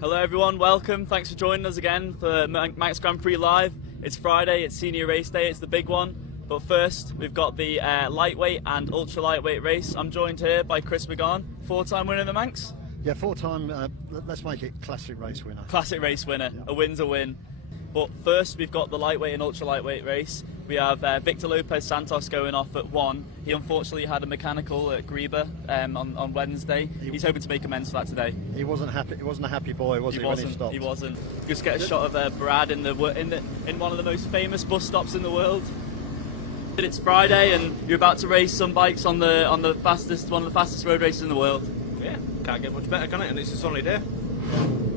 Hello everyone, welcome. Thanks for joining us again for Manx Grand Prix Live. It's Friday, it's senior race day, it's the big one. But first, we've got the lightweight and ultra lightweight race. I'm joined here by Chris McGahn, four-time winner of the Manx. Yeah, four-time, let's make it classic race winner. Classic race winner, yeah. A win's a win. But first, we've got the lightweight and ultra lightweight race. We have Victor Lopez Santos going off at 1. He unfortunately had a mechanical at Greba on Wednesday. He's hoping to make amends for that today. He wasn't happy. He wasn't a happy boy, was he? When he stopped? He wasn't. Just get a shot of Brad in one of the most famous bus stops in the world. It's Friday, and you're about to race some bikes on one of the fastest road races in the world. Yeah, can't get much better, can it? And it's a sunny day.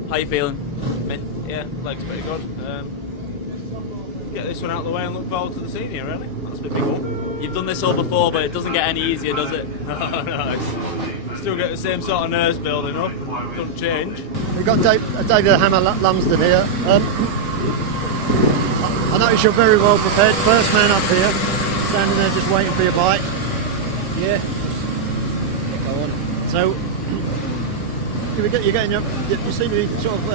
How you feeling? Yeah, legs pretty good. Get this one out of the way and look forward to the senior, really. That's a big one. You've done this all before, but it doesn't get any easier, does it? No, still get the same sort of nerves building up. Doesn't change. We've got David Hammer Lumsden here. I notice you're very well prepared. First man up here, standing there just waiting for your bike. Yeah. Go on. So you seem to be sort of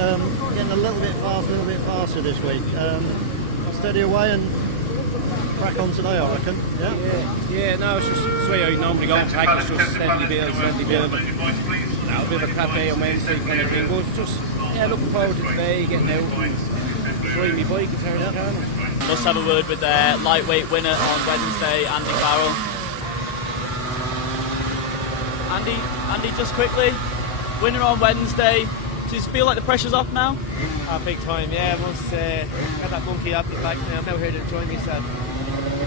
getting a little bit faster this week. Steady away and crack on today, I reckon. Yeah, no, it's just the way I normally go and practice, just steadily build. Now, a bit of a cafe on Wednesday kind of thing, but just, looking forward to today, getting out and throwing my bike as hard as I can. Must have a word with their lightweight winner on Wednesday, Andy Farrell. Andy, just quickly, winner on Wednesday. Do you feel like the pressure's off now? Big time, yeah. Once got that monkey up the back now, I'm out here to enjoy myself.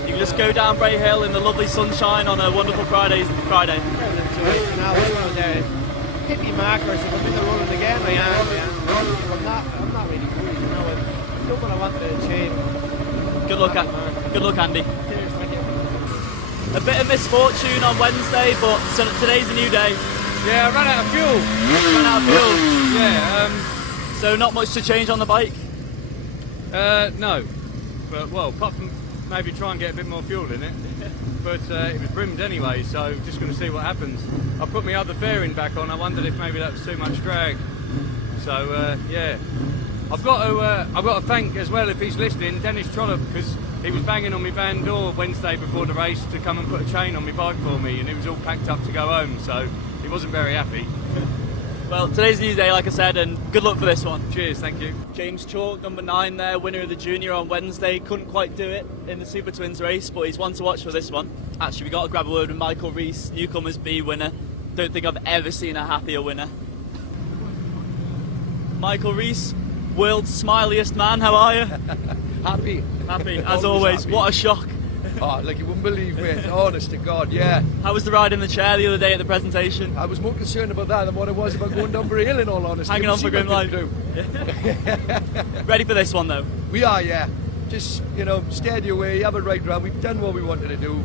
You can just go down Bray Hill in the lovely sunshine on a wonderful Friday. Now, it's one of the hit me markers. If I'm in the running again, I am. I'm not really worried. You know, I've done what I wanted to achieve. Good luck, Andy. Cheers, thank you. A bit of misfortune on Wednesday, but today's a new day. Yeah, I ran out of fuel. Yeah. So not much to change on the bike? No. But, well, apart from maybe try and get a bit more fuel in it. But it was brimmed anyway, so just going to see what happens. I put my other fairing back on. I wondered if maybe that was too much drag. So, yeah. I've got to thank as well, if he's listening, Dennis Trollope, because he was banging on my van door Wednesday before the race to come and put a chain on my bike for me, and it was all packed up to go home, so he wasn't very happy. Well, today's a new day, like I said, and good luck for this one. Cheers, thank you. James Chalk, number 9 there, winner of the junior on Wednesday. Couldn't quite do it in the Super Twins race, but he's one to watch for this one. Actually, we got to grab a word with Michael Rees, Newcomers B winner. Don't think I've ever seen a happier winner. Michael Rees, world's smiliest man, how are you? Happy. Happy, as always. Happy. What a shock. Oh, like you wouldn't believe it. Honest to God, yeah. How was the ride in the chair the other day at the presentation? I was more concerned about that than what I was about going down Bray Hill, in all honesty. Hanging on for Grim Life. Ready for this one though? We are, yeah. Just, steady away, have a right round. We've done what we wanted to do.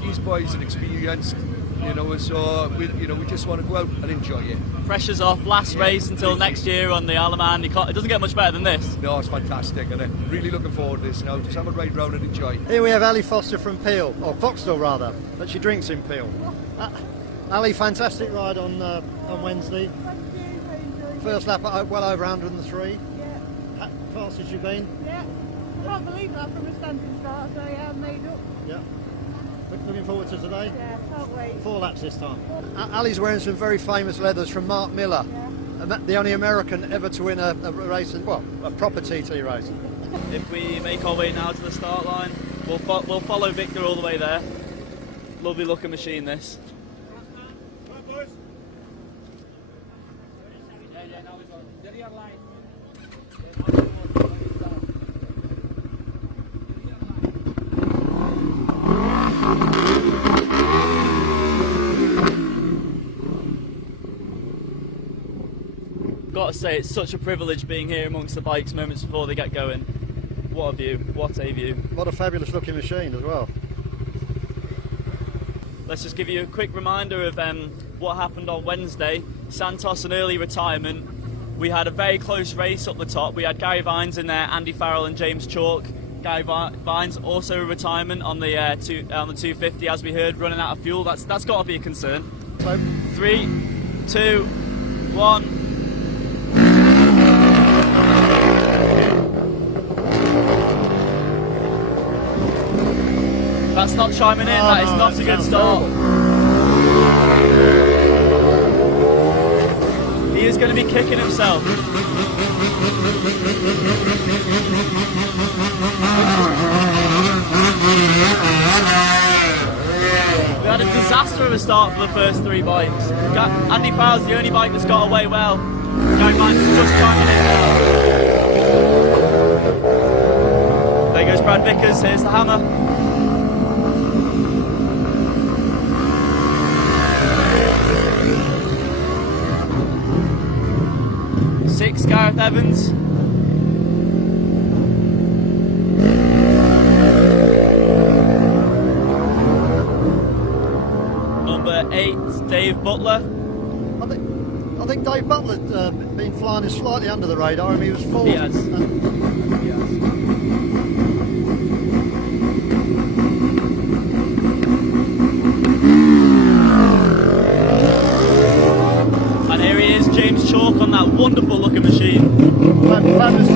These boys are experienced. So we just want to go out and enjoy it. Pressure's off. Last race until next year on the Isle of Man. It doesn't get much better than this. No, it's fantastic, and I'm really looking forward to this now. Just have a right round and enjoy. Here we have Ali Foster from Peel, or Foxtel rather, but she drinks in Peel. Ali, fantastic ride on Wednesday. First lap at well over 103. Yeah. Fast as you've been. Yeah. I can't believe that from a standing start, so yeah, I'm made up. Yeah. Looking forward to today. Yeah, can't wait. 4 laps this time. Ali's wearing some very famous leathers from Mark Miller, the only American ever to win a race, a proper TT race. If we make our way now to the start line, we'll follow Victor all the way there. Lovely looking machine, this. Got to say, it's such a privilege being here amongst the bikes moments before they get going. What a view, what a view. What a fabulous looking machine as well. Let's just give you a quick reminder of what happened on Wednesday. Santos, an early retirement. We had a very close race up the top. We had Gary Vines in there, Andy Farrell and James Chalk. Gary Vines also a retirement on the 250, as we heard, running out of fuel. That's got to be a concern. So 3, 2, 1. That's not chiming in. Oh, That is no, not that a good sounds start. terrible. He is going to be kicking himself. We had a disaster of a start for the first 3 bikes. Andy Farrell's the only bike that's got away well. Gary Vines is just chiming in now. There goes Brad Vickers, here's the hammer. 6, Gareth Evans. Number 8, Dave Butler. I think Dave Butler's been flying slightly under the radar. I mean, he was fourth. He has. And here he is, James Chalk on that wonderful looking machine. Fabulous.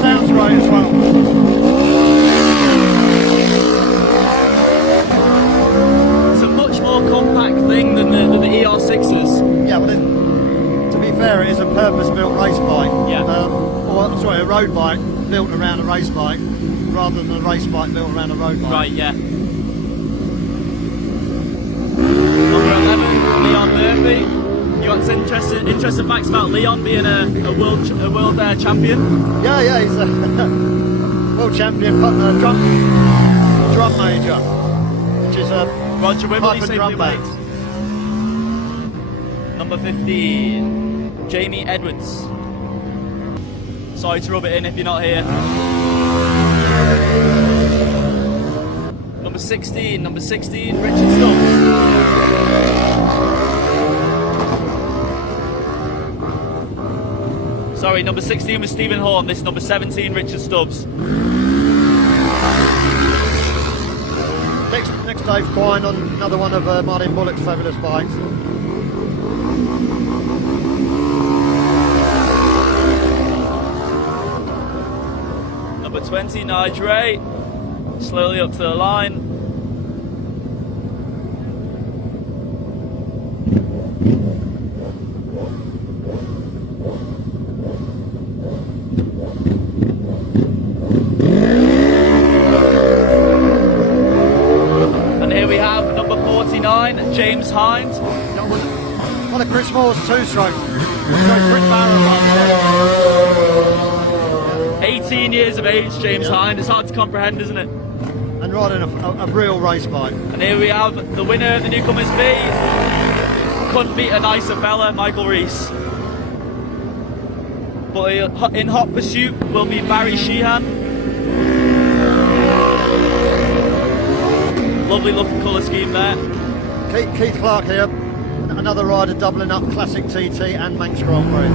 Sounds great as well. It's a much more compact thing than the ER6s. Yeah, well, to be fair, it is a purpose-built race bike. Yeah. A road bike built around a race bike, rather than a race bike built around a road bike. Right, yeah. Number 11, Leon Murphy. You got some interesting facts about Leon being a world champion? Yeah, he's a world champion drum major, which is a Roger Wimbley, type of safely drum band. weight. Number 15, Jamie Edwards. Sorry to rub it in if you're not here. Number 16, Richard Stubbs. Sorry, number 16 was Stephen Horn. This is number 17, Richard Stubbs. Next Dave Quine on another one of Martin Bullock's fabulous bikes. Number 20, Nigel Ray. Slowly up to the line. And here we have number 49, James Hind. One of Chris Moore's two-stroke. Chris Barrow. 18 years of age, James Hind. It's hard to comprehend, isn't it? And riding a real race bike. And here we have the winner of the Newcomers B. Couldn't beat a nicer fella, Michael Rees. But in hot pursuit will be Barry Sheehan. Lovely looking colour scheme there. Keith Clark here, another rider doubling up Classic TT and Manx Grand Prix.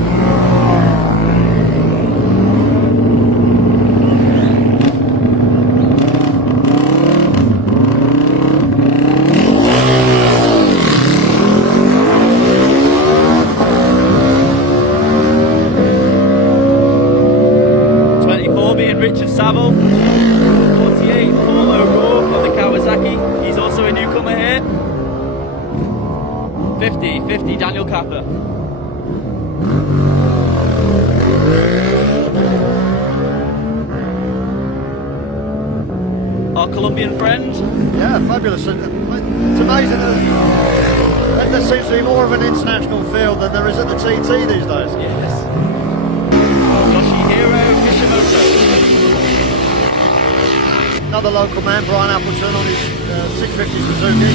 24 being Richard Saville. 48, Paul O'Rourke on the Kawasaki. He's also a newcomer here. 50, Daniel Kappa. Our Colombian friend. Yeah, fabulous. And it's amazing that there seems to be more of an international field than there is at the TT these days. Yes. Yoshihiro Kishimoto. Another local man, Brian Appleton, on his 650 Suzuki.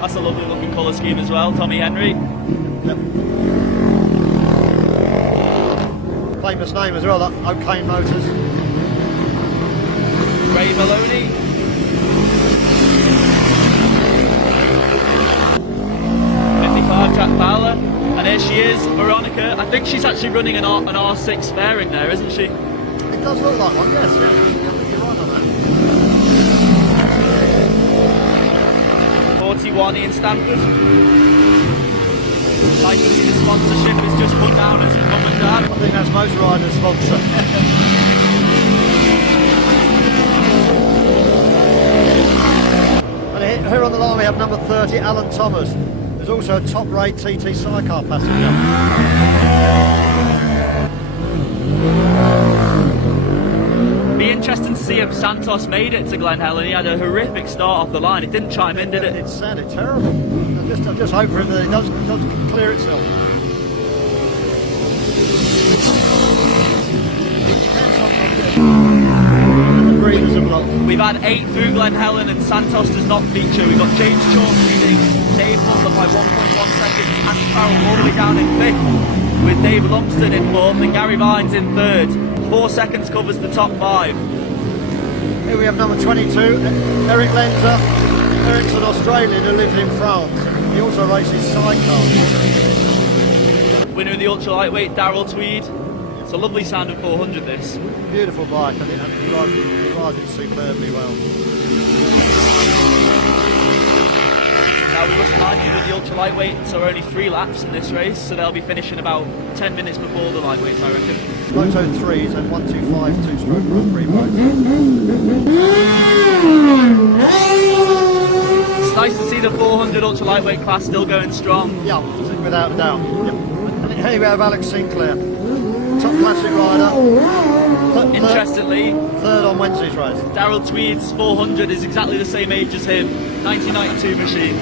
That's a lovely looking colour scheme as well, Tommy Henry. Yep. Famous name as well, that O'Kane Motors. Ray Maloney. Jack Fowler, and here she is, Veronica. I think she's actually running an R6 fairing there, isn't she? It does look like one, yes, yeah. You're right on that. 41, Ian Stanford. Like to see the sponsorship is just put down as mum and dad. I think that's most riders' sponsor. here on the line we have number 30, Alan Thomas, who's also a top-rate TT sidecar passenger. Be interesting to see if Santos made it to Glen Helen. He had a horrific start off the line. It didn't chime in, did it? It sounded terrible. I just hope for him that it does clear itself. We've had 8 through Glen Helen and Santos does not feature. We've got James Chalk leading, Dave Butler by 1.1 seconds, Andy Farrell all the way down in 5th, with Dave Lumsden in 4th and Gary Vines in 3rd. 4 seconds covers the top 5. Here we have number 22, Eric Lenzer. Eric's an Australian who lives in France. He also races sidecars. Winner of the ultra lightweight, Darrell Tweed. It's a lovely sounding 400 this. Beautiful bike, and he rides it superbly well. Now we must remind you that the ultra lightweights are only 3 laps in this race, so they'll be finishing about 10 minutes before the lightweights, I reckon. Moto 3s and 125 two-stroke Grand Prix bikes. It's nice to see the 400 ultra lightweight class still going strong. Yeah, without a doubt. Yep. And here we have Alex Sinclair, top classic rider. Interestingly, 3rd on Wednesday's race. Darrell Tweed's 400 is exactly the same age as him, 1992 machine.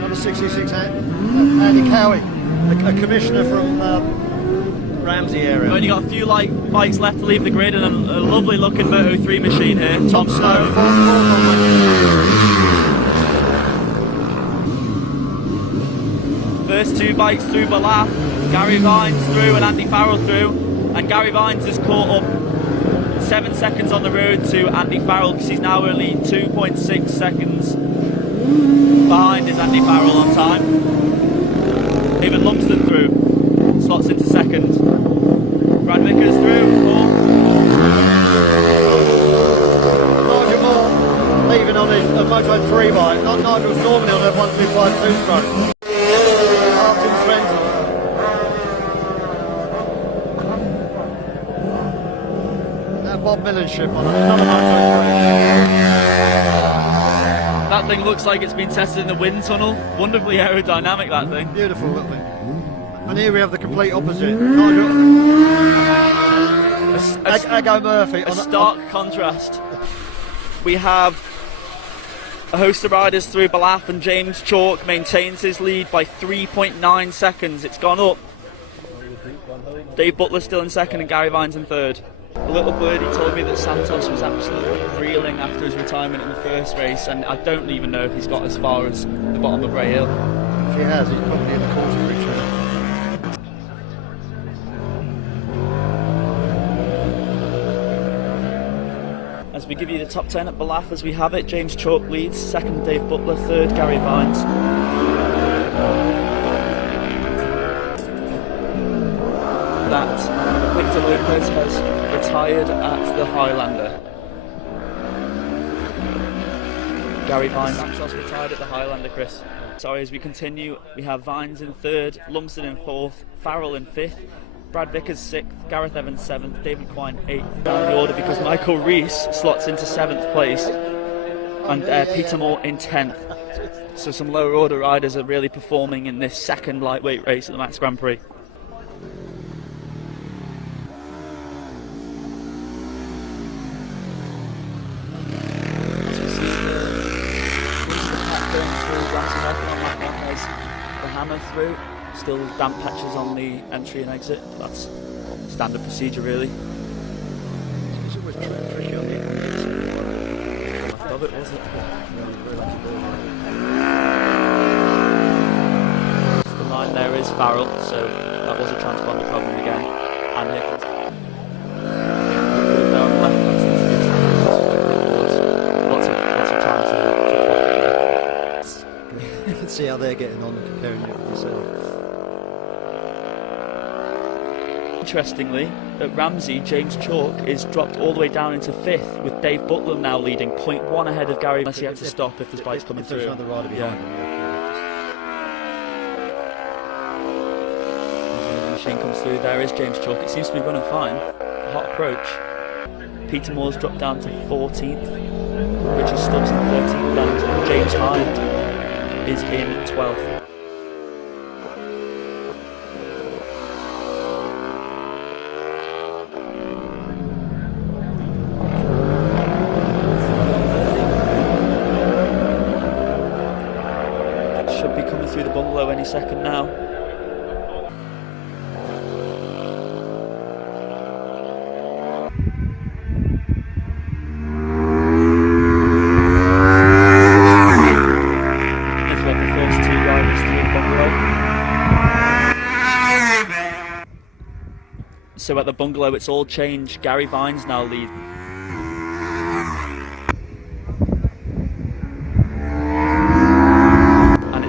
Number 66, Andy Cowie, a commissioner from Ramsey area. We've only got a few light bikes left to leave the grid and a lovely looking Moto 3 machine here, Tom Snow. First 2 bikes through Balaf, Gary Vines through and Andy Farrell through, and Gary Vines has caught up 7 seconds on the road to Andy Farrell because he's now only 2.6 seconds behind is Andy Farrell on time. Even Lumsden through, slots into 2nd. Brad Vickers through, 4th. Nigel Moore leaving on his Moto 3 bike, not Nigel's normally on a 125 two-stroke. Martin Svensson. Now Bob Millenship on another Moto 3. That thing looks like it's been tested in the wind tunnel. Wonderfully aerodynamic, that thing. Beautiful little thing. And here we have the complete opposite. Nigel. Aggo Murphy. A stark contrast. We have a host of riders through Balaf, and James Chalk maintains his lead by 3.9 seconds. It's gone up. Dave Butler still in 2nd and Gary Vines in 3rd. A little birdie told me that Santos was absolutely reeling after his retirement in the first race, and I don't even know if he's got as far as the bottom of Bray Hill. If he has, he's probably in the course bridge. As we give you the top 10 at Balaf as we have it, James Chalk leads, 2nd Dave Butler, 3rd Gary Vines. That Victor Lopez has retired at the Highlander. Gary Vines. Santos retired at the Highlander, Chris. Sorry, as we continue, we have Vines in 3rd, Lumsden in 4th, Farrell in 5th, Brad Vickers 6th, Gareth Evans 7th, David Quine 8th. Down the order because Michael Rees slots into 7th place and Peter Moore in 10th. So some lower order riders are really performing in this 2nd lightweight race at the Manx Grand Prix. The hammer through, still damp patches on the entry and exit. That's standard procedure, really. It's always tricky on the I love it, wasn't it? The line there is Farrell, so that was a transponder problem again. And here comes down left. Lots of time to You can see how they're getting on comparing it with yourself. Interestingly, at Ramsey, James Chalk is dropped all the way down into 5th, with Dave Butler now leading 0.1 ahead of Gary, unless he had to stop if this bike's coming through. There's another rider behind him. The machine comes through. There is James Chalk. It seems to be running fine. Hot approach. Peter Moore's dropped down to 14th. Richard Stubbs in 13th, and James Hind is in 12th. Should be coming through the bungalow any second now. There's got the first 2 riders through the bungalow. So at the bungalow it's all changed. Gary Vines now leads.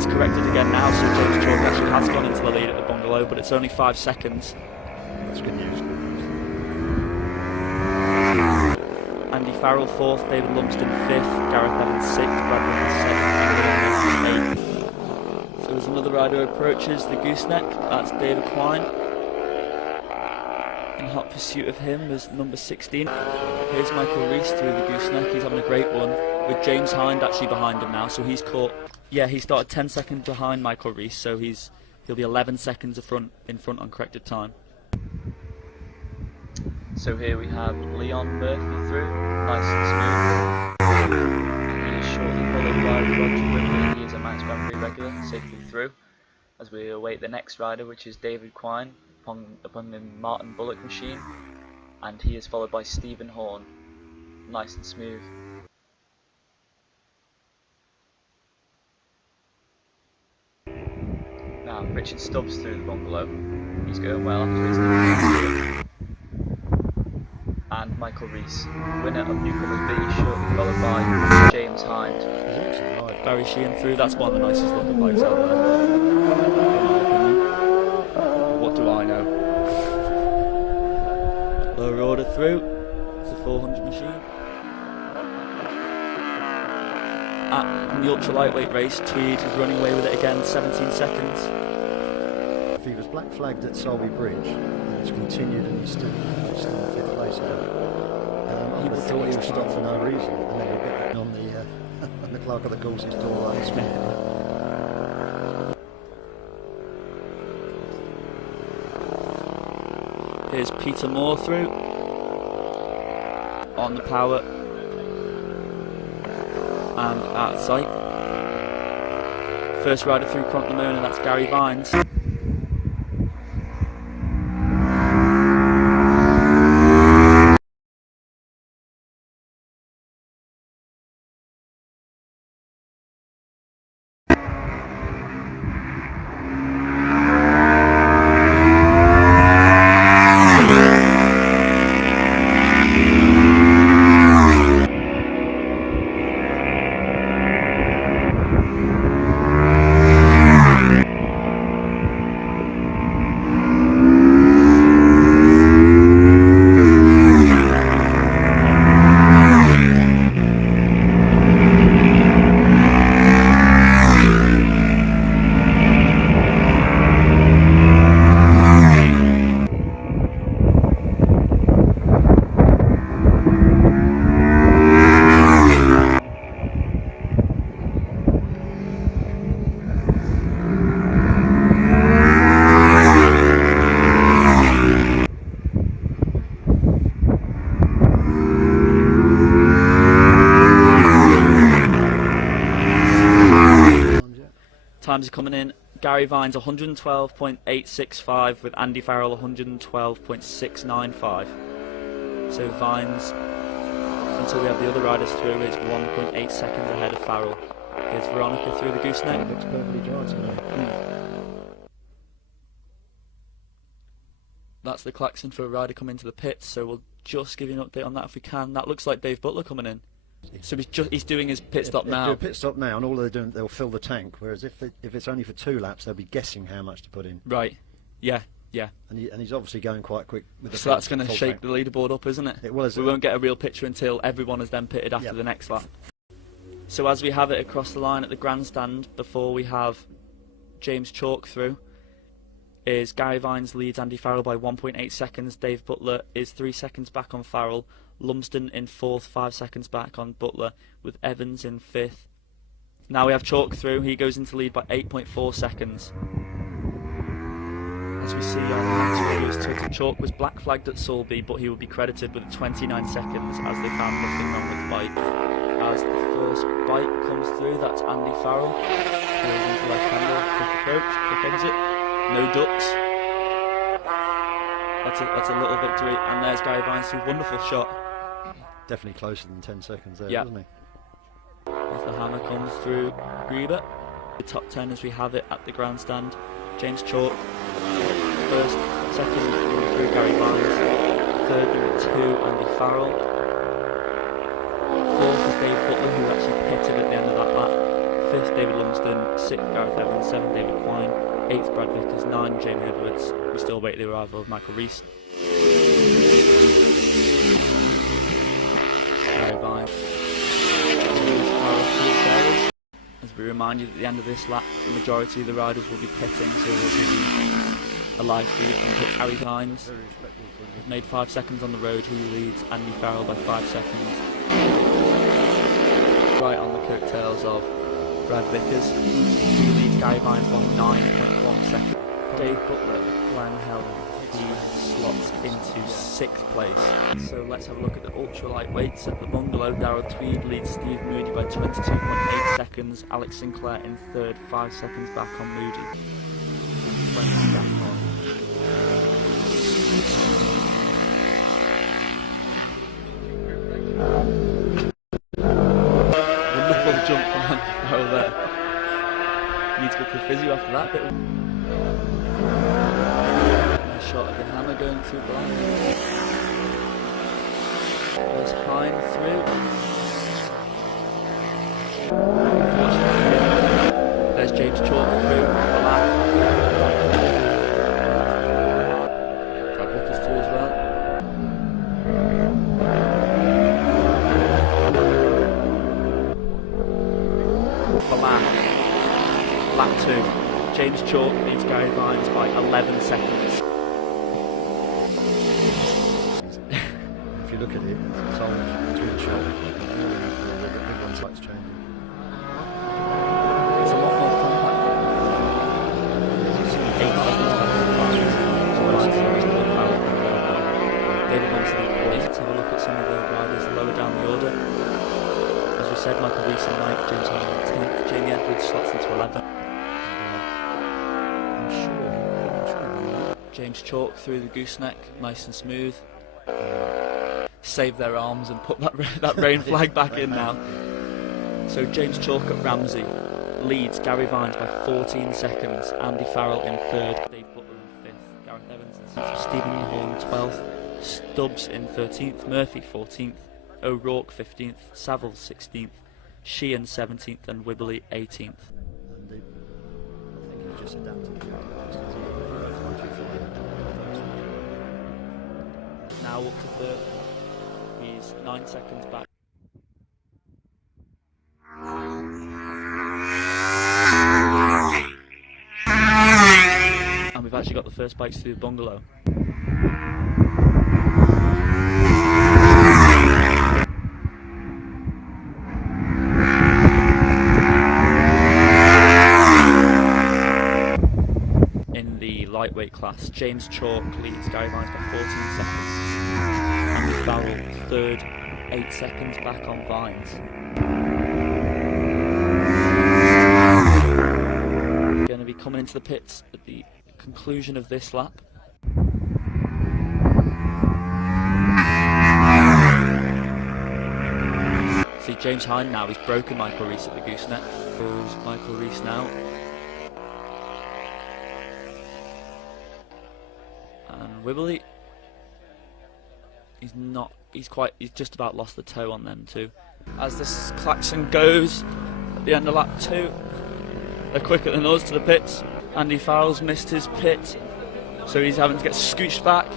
Corrected again now, so James Chalk actually has gone into the lead at the bungalow, but it's only 5 seconds. That's good news. Andy Farrell 4th, David Lumsden 5th, Gareth Evans 6th, Bradley 7th, and 8th. So there's another rider who approaches the gooseneck, that's David Quine. In hot pursuit of him was number 16. Here's Michael Rees through the gooseneck, he's having a great one, with James Hind actually behind him now, so he's caught. Yeah, he started 10 seconds behind Michael Rees, so he'll be 11 seconds in front on corrected time. So here we have Leon Murphy through, nice and smooth. He is shortly followed by Roger Wimbley, he is a Manx Grand Prix regular, safely through. As we await the next rider, which is David Quine, upon the Martin Bullock machine, and he is followed by Stephen Horn, nice and smooth. Now, Richard Stubbs through the bungalow. He's going well after his new. And Michael Rees, winner of Newcomers B, shortly followed by James Hind. Barry Sheehan through. That's one of the nicest looking bikes out there. What do I know? Lower order through. It's a 400 machine. At the ultra lightweight race, Tweed is running away with it again, 17 seconds. He was black flagged at Solby Bridge, and it's continued, and he's still in 5th place now. I thought he was stopped for no reason, and then he'll get that on the clerk of the course's door like this minute. Here's Peter Moore through on the power and at sight. First rider through Cronk-Lamona, that's Gary Vines. Times are coming in. Gary Vines 112.865 with Andy Farrell 112.695. So Vines, until we have the other riders through, is 1.8 seconds ahead of Farrell. Here's Veronica through the gooseneck. Looks perfectly dry tonight. That's the klaxon for a rider coming into the pits, so we'll just give you an update on that if we can. That looks like Dave Butler coming in. So he's doing his pit stop now. They'll do a pit stop now, and all they're doing, they'll fill the tank. Whereas if it's only for 2 laps, they'll be guessing how much to put in. Right. Yeah. Yeah. And he's obviously going quite quick with the So that's going to shake the leaderboard up, isn't it? It was. We won't get a real picture until everyone is then pitted after the next lap. So as we have it across the line at the grandstand, before we have James Chalk through, is Gary Vines leads Andy Farrell by 1.8 seconds. Dave Butler is 3 seconds back on Farrell. Lumsden in 4th, 5 seconds back on Butler, with Evans in 5th. Now we have Chalk through. He goes into lead by 8.4 seconds. As we see on Twitter, Chalk was black flagged at Sulby, but he will be credited with 29 seconds as they found nothing wrong with the bike. As the first bike comes through, that's Andy Farrell. Goes into left-hander, quick approach, quick exit, no ducks. That's a little victory, and there's Gary Vines' wonderful shot. Definitely closer than 10 seconds there, Yeah. wasn't he? As the hammer comes through Grieber. The top 10 as we have it at the grandstand. James Chalk, first, second number 3 Gary Vines, third number 2 Andy Farrell, fourth is Dave Butler, who actually pitted at the end of that lap, fifth David Lumsden, sixth Gareth Evans, seventh David Quine, eighth Brad Vickers, 9 Jamie Edwards. We still wait the arrival of Michael Rees. Gary Vines. As we remind you, at the end of this lap, the majority of the riders will be pitting, so we'll give you a live feed from pit Gary Vines. He's made 5 seconds on the road. He leads Andy Farrell by 5 seconds. Right on the coattails of Brad Vickers. He leads Gary Vines by 9.1 seconds. Dave Butler, Glenn Hell, he slots into 6th place. So let's have a look at the ultra lightweights. At the bungalow, Darrell Tweed leads Steve Moody by 22.8 seconds. Alex Sinclair in 3rd, 5 seconds back on Moody. And 20 back on. Wonderful jump from Andy Farrell there. Need to go to the physio after that bit. Nice shot of the hammer going through black. There's Hine through. There's James Chalk through. Black. Brad Vickers through as well. Black. Lap 2. James Chalk leads Gary Vines by 11 seconds. If you look at it, it's old twin shot. The big one's like changing. It's a lot more compact. 8 seconds back on David Lumsden in 4th. Let's have a look at some of the riders lower down the order. As we said, Michael Rees in 9th, James Hine in 10th, Jamie Edwards slots into 11th. I'm sure. James Chalk through the gooseneck, nice and smooth. Save their arms and put that rain flag back in now. So James Chalk at Ramsey leads Gary Vines by 14 seconds. Andy Farrell in 3rd, Dave Butler in 5th, Gareth Evans in 6th, Stephen Horn 12th, Stubbs in 13th, Murphy 14th, O'Rourke 15th, Saville 16th, Sheehan 17th, and Wibbley 18th. And I think he's just adapted to it. Now up to 3rd. He's 9 seconds back. And we've actually got the first bikes through the bungalow. In the lightweight class, James Chalk leads Gary Vines by 14 seconds. Andy Farrell 3rd, 8 seconds back on Vines. Going to be coming into the pits at the conclusion of this lap. See James Hine now, he's broken Michael Rees at the gooseneck. Goes Michael Rees now. And Wibbley, he's just about lost the toe on them too. As this klaxon goes at the end of lap 2, they're quicker than us to the pits. Andy Farrell's missed his pit So he's having to get scooched back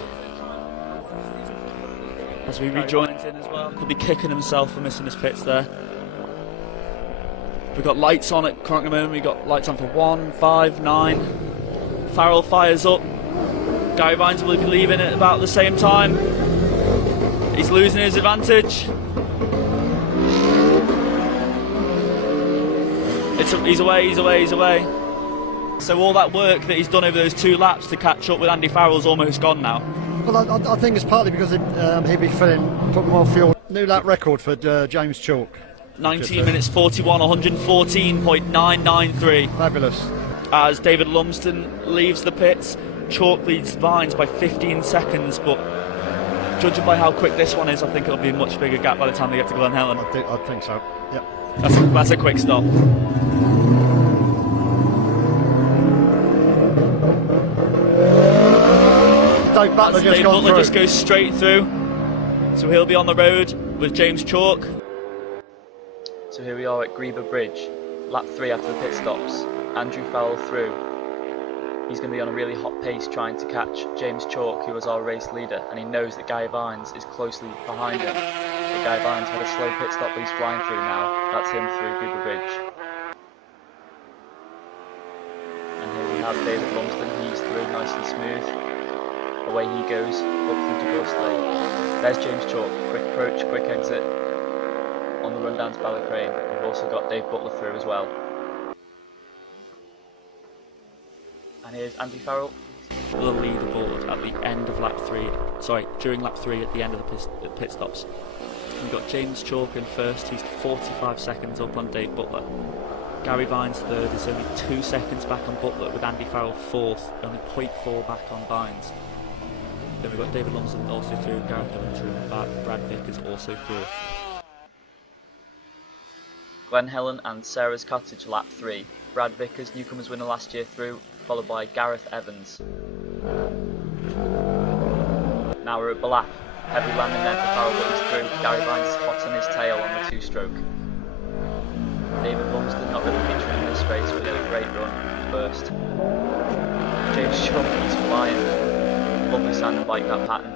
as we rejoin in as well. Could be kicking himself for missing his pits there. We've got lights on at current moment. We've got lights on for 1, 5, 9. Farrell fires up. Gary Vines will be leaving at about the same time. He's losing his advantage. He's away. So all that work that he's done over those 2 laps to catch up with Andy Farrell's almost gone now. Well, I think it's partly because he'd be putting more fuel. New lap record for James Chalk. 19 minutes 41, 114.993. Fabulous. As David Lumsden leaves the pits, Chalk leads Vines by 15 seconds, but judging by how quick this one is, I think it'll be a much bigger gap by the time they get to Glen Helen. I think so. Yep. That's a quick stop. Dave Butler just goes straight through, so he'll be on the road with James Chalk. So here we are at Greeba Bridge, lap 3 after the pit stops. Andrew Farrell through. He's going to be on a really hot pace trying to catch James Chalk, who was our race leader, and he knows that Guy Vines is closely behind him. But Guy Vines had a slow pit stop, but he's flying through now. That's him through Greeba Bridge. And here we have David Lumsden. He's through nice and smooth. Away he goes, up through to Ghostly. There's James Chalk, quick approach, quick exit on the run down to Ballycrane. We've also got Dave Butler through as well. And here's Andy Farrell. The leaderboard at the end of lap 3, during lap 3 at the end of the pit stops. We've got James Chalk in first, he's 45 seconds up on Dave Butler. Gary Vines third is only 2 seconds back on Butler, with Andy Farrell fourth, only 0.4 back on Vines. Then we've got David Lumsden also through, Gareth Evans through, and Brad Vickers also through. Glen Helen and Sarah's Cottage lap 3. Brad Vickers, newcomers winner last year, through, followed by Gareth Evans. Now we're at Ballack. Heavy landing there for Farrell, but he's through. Gary Vines hot on his tail on the 2-stroke. David Lumsden not really featuring in this race, but he had a great run first. James Chalk, he's flying. Lovely sand and bike that pattern.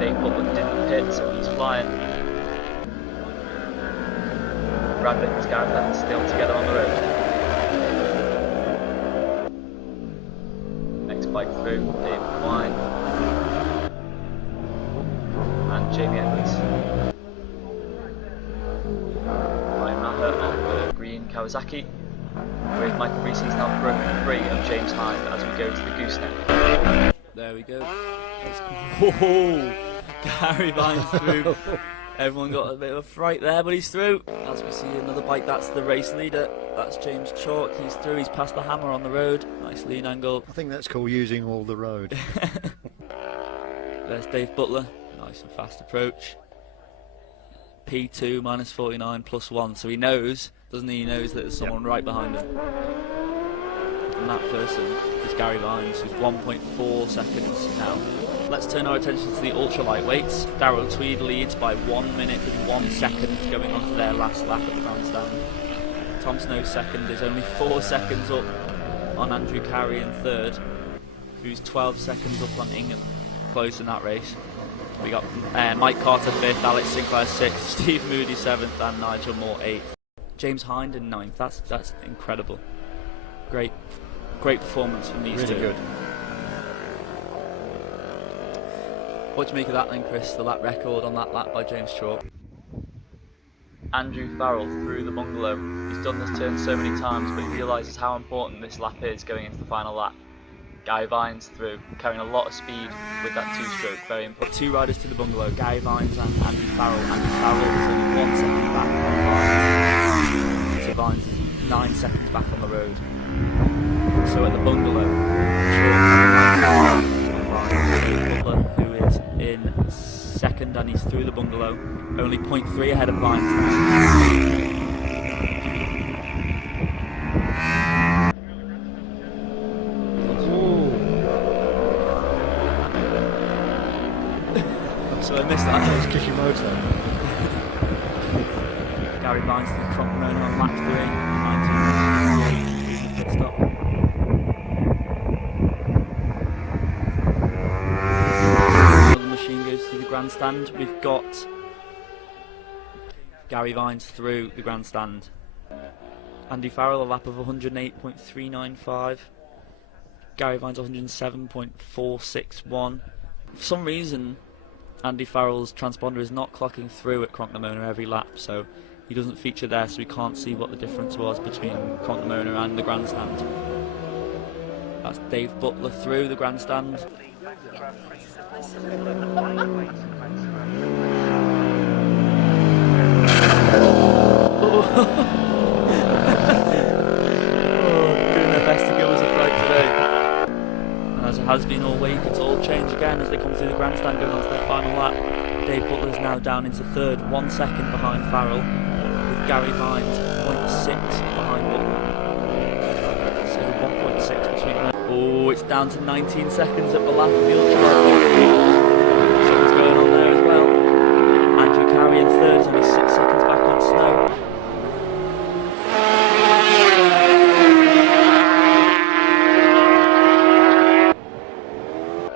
Dave Butler didn't pit, so he's flying. Brad Vickers, Gareth Evans still together on the road. Next bike through, David Quine and Jamie Edwards. Ryan Maher on the green Kawasaki, with Michael Reese's now broken free of James Hyde as we go to the gooseneck. There we go. Whoa! Gary Vines through. Everyone got a bit of a fright there, but he's through. As we see another bike, that's the race leader. That's James Chalk. He's through. He's past the hammer on the road. Nice lean angle. I think that's called using all the road. There's Dave Butler. Nice and fast approach. P2 minus 49 plus 1. So he knows, doesn't he? He knows that there's someone right behind him. And that person is Gary Vines, who's 1.4 seconds now. Let's turn our attention to the ultra lightweights. Darrell Tweed leads by 1 minute and 1 second going on to their last lap at the grandstand. Tom Snow's second is only 4 seconds up on Andrew Carey in third, who's 12 seconds up on Ingham, close in that race. We got Mike Carter fifth, Alex Sinclair sixth, Steve Moody seventh, and Nigel Moore eighth. James Hind in ninth. That's incredible. Great performance from these two. Really good. What do you make of that then, Chris? The lap record on that lap by James Chalk. Andrew Farrell through the bungalow. He's done this turn so many times, but he realises how important this lap is going into the final lap. Guy Vines through, carrying a lot of speed with that 2-stroke, very important. Two riders to the bungalow, Guy Vines and Andy Farrell. Andy Farrell is only 1 second back on Vines. So Vines is 9 seconds back on the road. So at the bungalow, Butler, who is in second and he's through the bungalow, only 0.3 ahead of Vines. So I missed that. That was Kishimoto. Gary Vines to the front runner on lap 3, 19 pit stop. grandstand. We've got Gary Vines through the grandstand. Andy Farrell a lap of 108.395. Gary Vines 107.461. For some reason, Andy Farrell's transponder is not clocking through at Cronknamona every lap, so he doesn't feature there, so we can't see what the difference was between Cronknamona and the grandstand. That's Dave Butler through the grandstand. Doing their best to give us a fright today. And as it has been all week, it's all changed again as they come through the grandstand going on to their final lap. Dave Butler is now down into third, 1 second behind Farrell, with Gary Vines 0.6 behind Butler. So 1.6 between them. Oh, it's down to 19 seconds at the lap of the ultra. Something's going on there as well. Andrew Carey in third is only 6 seconds back on snow.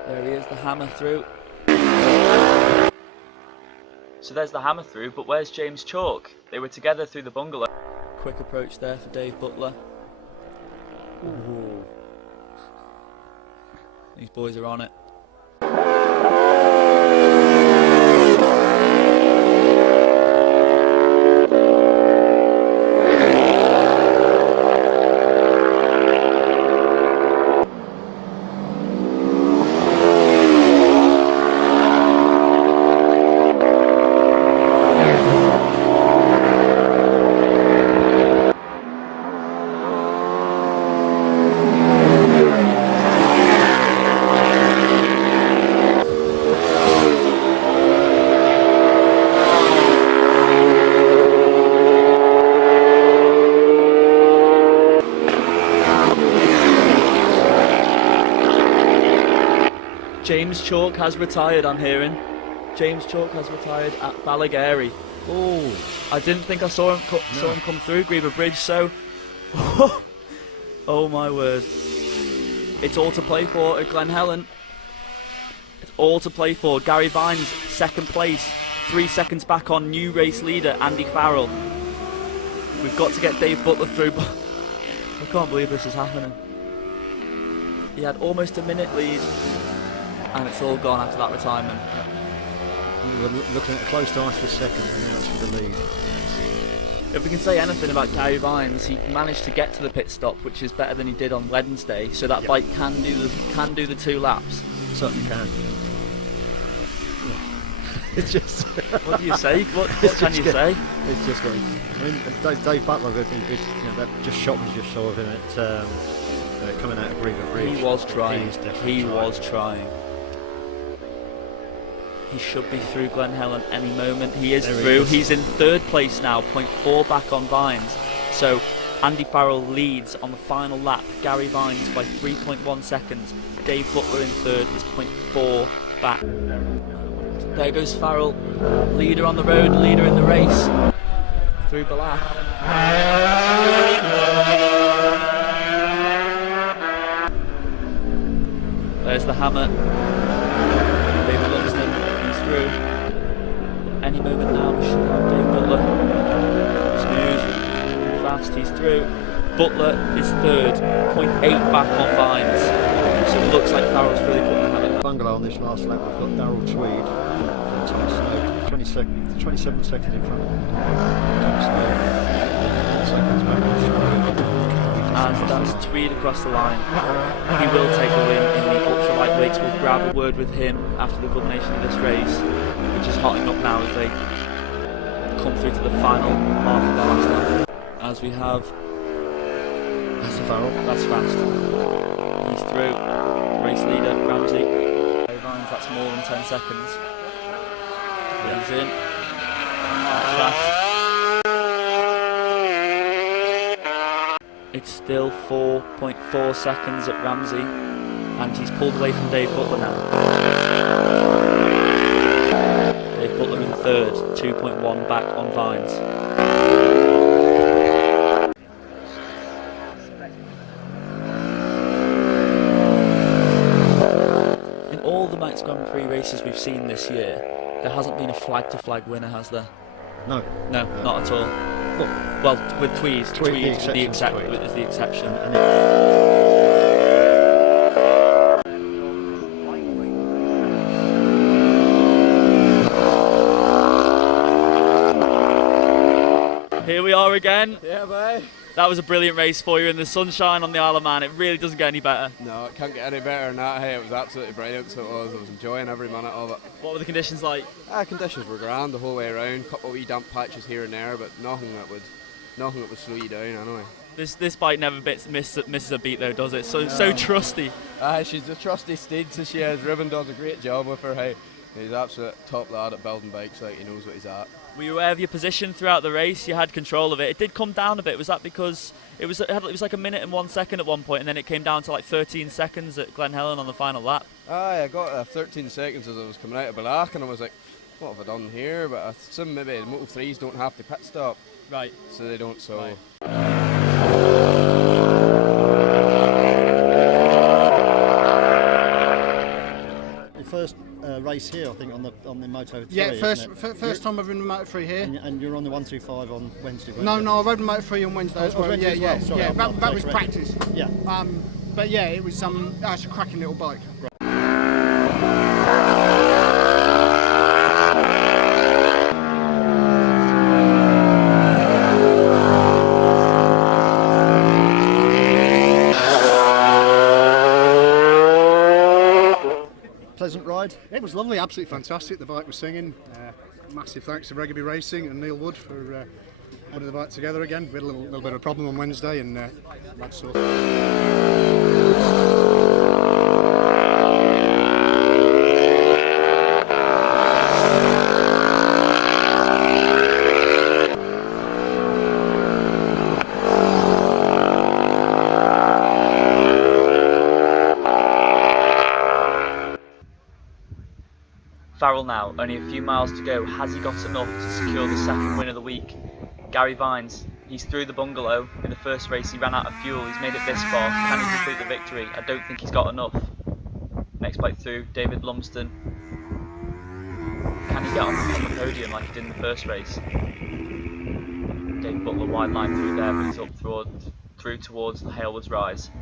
There he is, the hammer through. So there's the hammer through, but where's James Chalk? They were together through the bungalow. Quick approach there for Dave Butler. Ooh. These boys are on it. James Chalk has retired, I'm hearing. James Chalk has retired at Ballagary. Oh, I didn't think I saw him come through Griever Bridge, so... oh my word. It's all to play for at Glen Helen. It's all to play for. Gary Vines, second place. 3 seconds back on new race leader, Andy Farrell. We've got to get Dave Butler through, but I can't believe this is happening. He had almost a minute lead. And it's all gone after that retirement. We were looking at a close tie for second, and now it's for the lead. If we can say anything about Gary Vines, he managed to get to the pit stop, which is better than he did on Wednesday. So that bike can do the 2 laps. Certainly can. Yeah. It's just. What do you say? What can you say? It's just going. I mean, Dave Butler, that just shot me just saw of him at coming out of Griever Bridge. He was trying. He was trying. He should be through Glen Helen any moment. He is through. He's in third place now, 0.4 back on Vines. So Andy Farrell leads on the final lap. Gary Vines by 3.1 seconds. Dave Butler in third is 0.4 back. There goes Farrell, leader on the road, leader in the race. Through Ballaugh. There's the hammer. David Lumsden, he's through. Any moment now, we should have Dave Butler. Smooth, fast, he's through. Butler is third, 0.8 back on Vines. So it looks like Farrell's really put the hammer. Bungalow on this last lap, we've got Darryl Tweed from Tom Snow, 27 seconds in front of Tom Snow. Seconds back on Snow. As that's Tweed across the line. He will take a win in the ultra lightweights. We'll grab a word with him after the culmination of this race, which is hotting up now as they come through to the final half of the last lap. As we have, That's Farrell. that's fast. He's through. Race leader Ramsey. Vines, that's more than 10 seconds. He's in. That's fast. It's still 4.4 seconds at Ramsey, and he's pulled away from Dave Butler now. Dave Butler in third, 2.1 back on Vines. In all the Manx Grand Prix races we've seen this year, There hasn't been a flag-to-flag winner, has there? No. No, not at all. Well, with Tweed, Tweed, the is the exception. Here we are again. Yeah, boy. That was a brilliant race for you in the sunshine on the Isle of Man. It really doesn't get any better. No, it can't get any better than that. Hey, it was absolutely brilliant, so it was. I was enjoying every minute of it. What were the conditions like? Conditions were grand the whole way around. A couple of wee damp patches here and there, but nothing that would slow you down anyway. This bike never misses a beat though, does it? So trusty. She's a trusty steed, so she is. Ruben does a great job with her. Hey, he's absolute top lad at building bikes. Like, he knows what he's at. Were you aware of your position throughout the race? You had control of it. It did come down a bit. Was that because it was like 1 minute and 1 second at one point, and then it came down to like 13 seconds at Glen Helen on the final lap? I got 13 seconds as I was coming out of Black, and I was like, what have I done here? But I assume maybe Moto 3s don't have to pit stop. Right. So they don't, so... Right. First race here, I think, on the Moto 3. Yeah, first time I've ridden Moto 3 here. And you're on the 125 on Wednesday. No, I rode Moto 3 on Wednesday as well. Wednesday Yeah, as well. yeah, Sorry, yeah. That was practice. Yeah. But yeah, it was it's a cracking little bike. Pleasant ride. It was lovely, absolutely fantastic. The bike was singing. Massive thanks to Rugby Racing and Neil Wood for putting the bike together again. We had a little bit of a problem on Wednesday, and that's all. Farrell now, only a few miles to go. Has he got enough to secure the second win of the week? Gary Vines, he's through the bungalow. In the first race he ran out of fuel, he's made it this far. Can he complete the victory? I don't think he's got enough. Next bike through, David Lumsden. Can he get on the podium like he did in the first race? Dave Butler wide line through there, but he's up through towards the Halewoods Rise.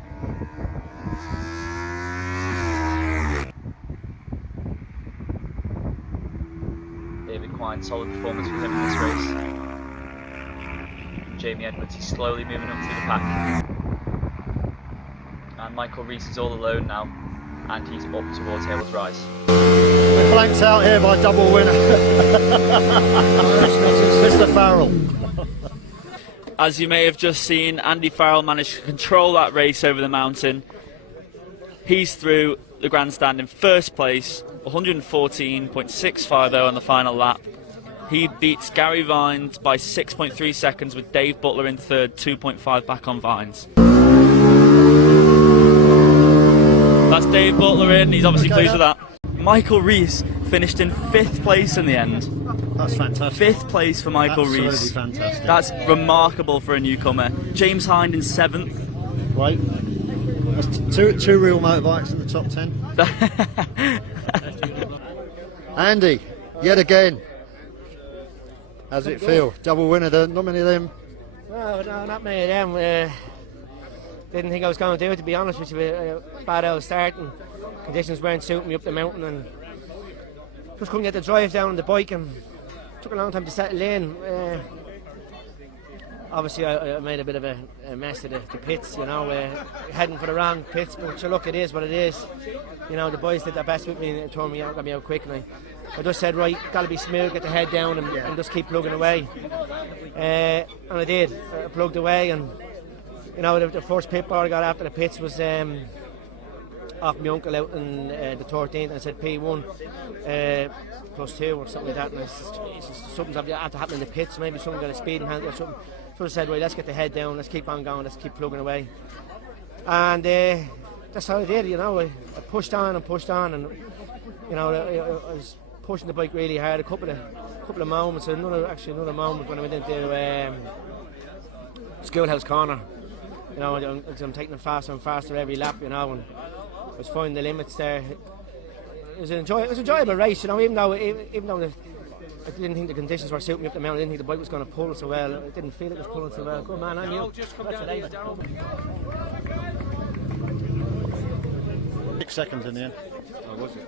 David Quine, solid performance for him in this race. Jamie Edwards, he's slowly moving up through the pack. And Michael Rees is all alone now, and he's up towards Halewoods Rise. We're blanked out here by double winner. Mr. Farrell. As you may have just seen, Andy Farrell managed to control that race over the mountain. He's through the grandstand in first place, 114.650 on the final lap. He beats Gary Vines by 6.3 seconds with Dave Butler in third, 2.5 back on Vines. That's Dave Butler in, he's obviously pleased with that. Michael Rees finished in 5th place in the end. That's fantastic. 5th place for Michael Rees. Absolutely fantastic. That's remarkable for a newcomer. James Hind in 7th. Right. That's two real motorbikes in the top 10. Andy, yet again. How's it feel? Double winner, not many of them. No, not many of them. Didn't think I was going to do it, to be honest with you. A bad old start, and conditions weren't suiting me up the mountain, and just couldn't get the drive down on the bike, and took a long time to settle in. Obviously I made a bit of a mess of the pits, you know, heading for the wrong pits, but sure, look, it is what it is. You know, the boys did their best with me and tore me out, got me out quick, and I just said, right, got to be smooth, get the head down and just keep plugging away. And I did. I plugged away, and you know, the first pit bar I got after the pits was off my uncle out in the 13th, and I said P1 +2 or something like that, and I said, Jesus, something's had to happen in the pits, maybe someone got a speeding handle or something. So I said, right, let's get the head down, let's keep on going, let's keep plugging away. And that's how I did, you know. I pushed on, and you know, I was pushing the bike really hard. A couple of moments, another moment when I went into Schoolhouse Corner. You know, I'm taking it faster and faster every lap, you know, and I was finding the limits there. was an enjoyable race, you know, even though I didn't think the conditions were suiting me up the mountain. I didn't think the bike was going to pull so well. I didn't feel it was pulling so well. Good man, on you. Congratulations. 6 seconds in the end. Oh, was it?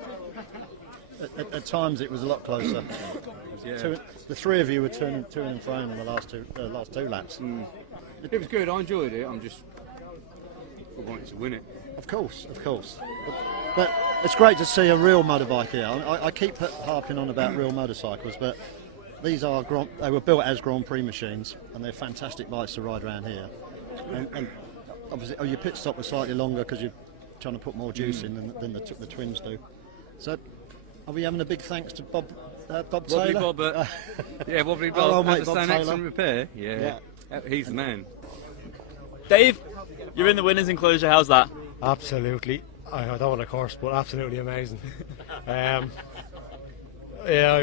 At times it was a lot closer. Yeah. The three of you were turning to and fro in the last two laps. It was good. I enjoyed it. I wanted to win it. Of course. But it's great to see a real motorbike here. I keep harping on about real motorcycles, but these are they were built as Grand Prix machines, and they're fantastic bikes to ride around here. And obviously, your pit stop was slightly longer because you're trying to put more juice in than the twins do. So, are we having a big thanks to Bob Taylor? Wobbly Bob, yeah, Wobbly Bob. Old mate Bob Excellent Taylor. repair. Yeah, he's the man. Dave, you're in the winners enclosure. How's that? Absolutely. I don't want to curse, but absolutely amazing. Yeah,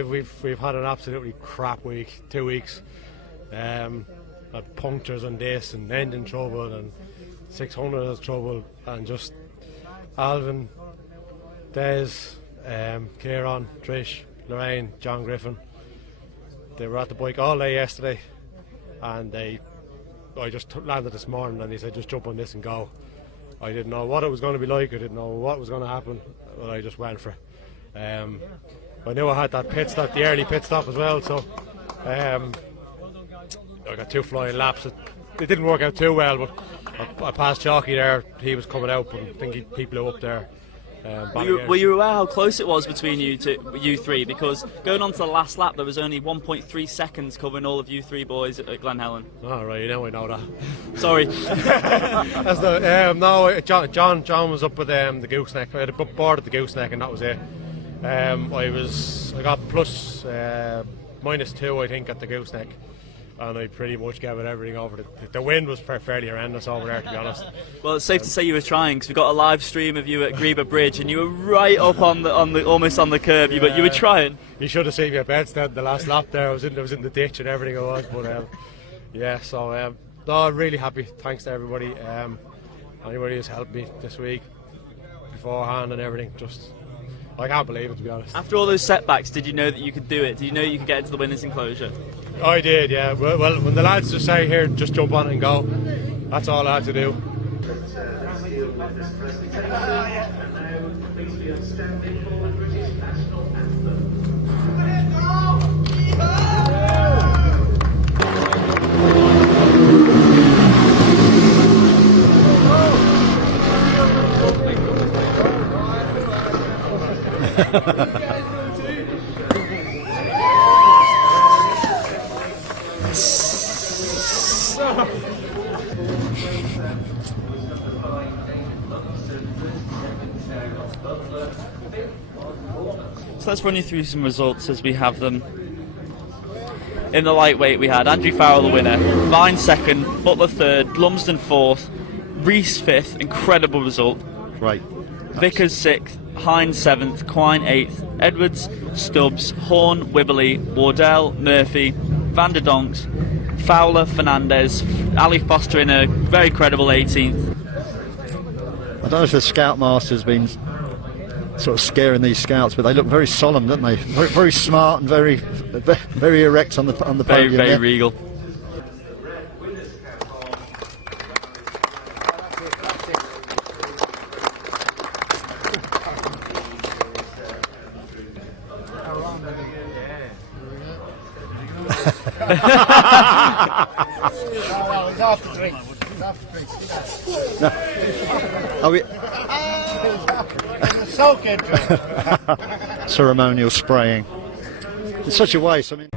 we've had an absolutely crap week, 2 weeks. Had punctures on this and engine trouble and 600 trouble, and just Alvin, Des, Kieran, Trish, Lorraine, John Griffin. They were at the bike all day yesterday, and I just landed this morning and they said just jump on this and go. I didn't know what it was going to be like, I didn't know what was going to happen, but I just went for it. I knew I had that pit stop, the early pit stop as well, so I got 2 flying laps. It didn't work out too well, but I passed Chalky there, he was coming out, but I think he blew up there. Were you aware how close it was between you three? Because going on to the last lap, there was only 1.3 seconds covering all of you three boys at Glen Helen. Oh, right, now I know that. Sorry. No, John was up with the gooseneck. I had a board at the gooseneck, and that was it. I got plus -2, I think, at the gooseneck, and I pretty much gave it everything over. The wind was fairly horrendous over there, to be honest. Well, it's safe to say you were trying, because we got a live stream of you at Greba Bridge, and you were right up on the almost on the curb. You were trying. You should have seen me at Bedstead the last lap there. I was in the ditch and everything I was, but yeah. So no, really happy. Thanks to everybody. Anybody who's helped me this week beforehand and everything. Just I can't believe it, to be honest. After all those setbacks, did you know that you could do it? Did you know you could get into the winners' enclosure? I did, yeah. Well, when the lads just say here, just jump on and go, that's all I had to do. So let's run you through some results as we have them. In the lightweight, we had Andrew Farrell the winner, Vine second, Butler third, Lumsden fourth, Reese fifth, incredible result. Great. Vickers sixth, Hines seventh, Quine eighth, Edwards, Stubbs, Horn, Wibberley, Wardell, Murphy, Vanderdonks, Fowler, Fernandez, Ali Foster in a very credible 18th. I don't know if the Scoutmaster's been sort of scaring these scouts, but they look very solemn, don't they? Very, very smart and very erect on the podium. Very regal. Are we? So good. Ceremonial spraying. It's such a waste. I mean.